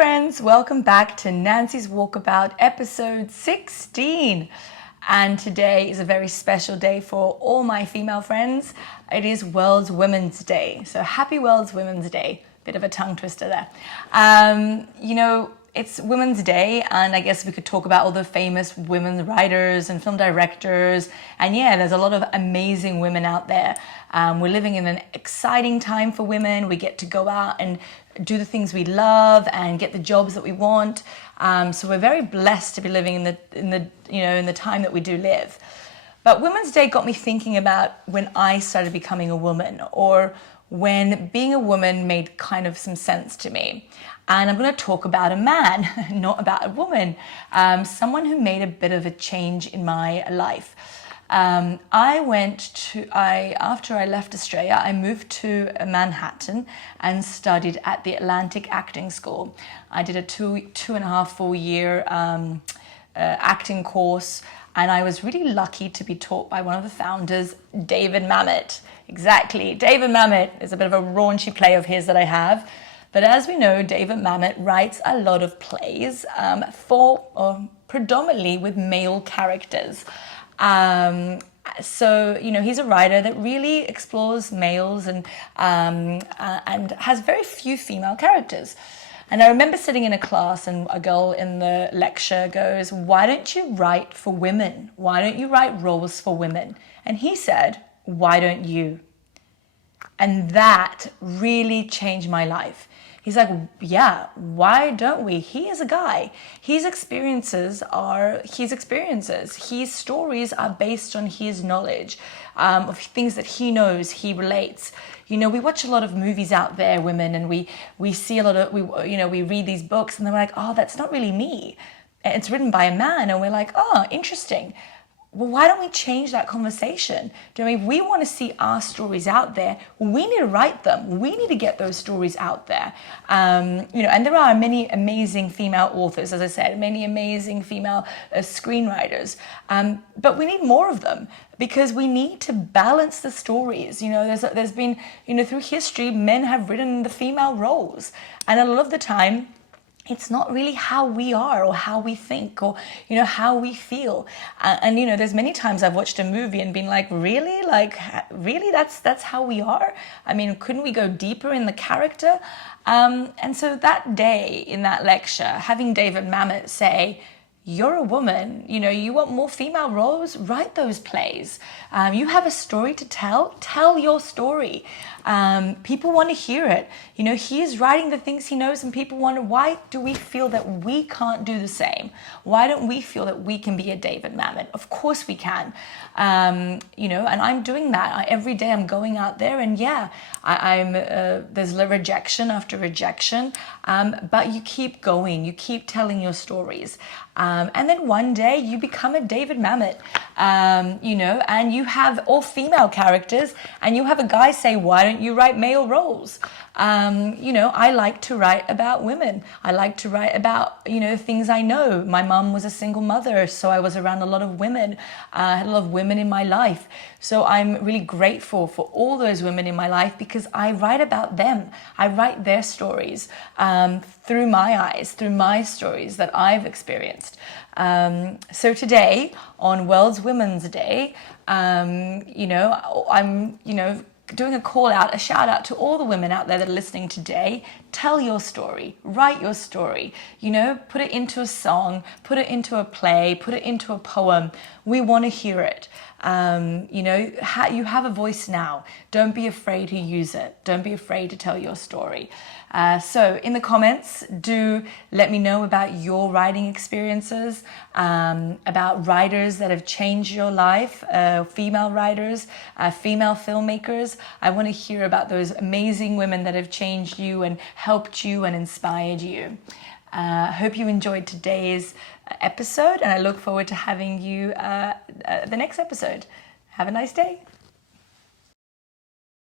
friends, welcome back to Nancy's Walkabout episode 16. And today is a very special day for all my female friends. It is World Women's Day. So happy World Women's Day. Bit of a tongue twister there. It's Women's Day, and I guess we could talk about all the famous women writers and film directors. And yeah, there's a lot of amazing women out there. We're living in an exciting time for women. We get to go out and do the things we love and get the jobs that we want. So we're very blessed to be living in the time that we do live. But Women's Day got me thinking about when I started becoming a woman, or when being a woman made kind of some sense to me. And I'm going to talk about a man, not about a woman, someone who made a bit of a change in my life. After I left Australia, I moved to Manhattan and studied at the Atlantic Acting School. I did a 2.5 year acting course, and I was really lucky to be taught by one of the founders, David Mamet. Exactly, David Mamet is a bit of a raunchy play of his that I have. But as we know, David Mamet writes a lot of plays predominantly with male characters. So he's a writer that really explores males and has very few female characters. And I remember sitting in a class and a girl in the lecture goes, "Why don't you write for women? Why don't you write roles for women?" And he said, "Why don't you?" And that really changed my life. He's like, yeah, why don't we? He is a guy. His experiences are his experiences. His stories are based on his knowledge of things that he knows, he relates. We watch a lot of movies out there, women, and we see a lot of, we read these books and they're like, oh, that's not really me. It's written by a man. And we're like, oh, interesting. Well, why don't we change that conversation? We want to see our stories out there. We need to write them. We need to get those stories out there. And there are many amazing female authors, as I said, many amazing female screenwriters. But we need more of them because we need to balance the stories. There's been, through history, men have written the female roles. And a lot of the time, it's not really how we are or how we think or, how we feel. And there's many times I've watched a movie and been like, really? Really? That's how we are? I mean, couldn't we go deeper in the character? And so that day in that lecture, having David Mamet say, you're a woman, you want more female roles, write those plays. You have a story to tell your story. People want to hear it. He is writing the things he knows and people wonder, why do we feel that we can't do the same? Why don't we feel that we can be a David Mamet? Of course we can. And I'm doing that. Every day I'm going out there and there's rejection after rejection, but you keep going, you keep telling your stories. And then one day you become a David Mamet, and you have all female characters and you have a guy say, why don't you write male roles? I like to write about women. I like to write about, things I know. My mum was a single mother, so I was around a lot of women. I had a lot of women in my life. So I'm really grateful for all those women in my life because I write about them. I write their stories through my eyes, through my stories that I've experienced. So today, on World Women's Day, I'm doing a call out, a shout out to all the women out there that are listening today. Tell your story, write your story, put it into a song, put it into a play, put it into a poem. We want to hear it. You have a voice now. Don't be afraid to use it. Don't be afraid to tell your story. So in the comments, do let me know about your writing experiences, about writers that have changed your life, female writers, female filmmakers. I want to hear about those amazing women that have changed you and helped you and inspired you. Hope you enjoyed today's episode, and I look forward to having you the next episode. Have a nice day.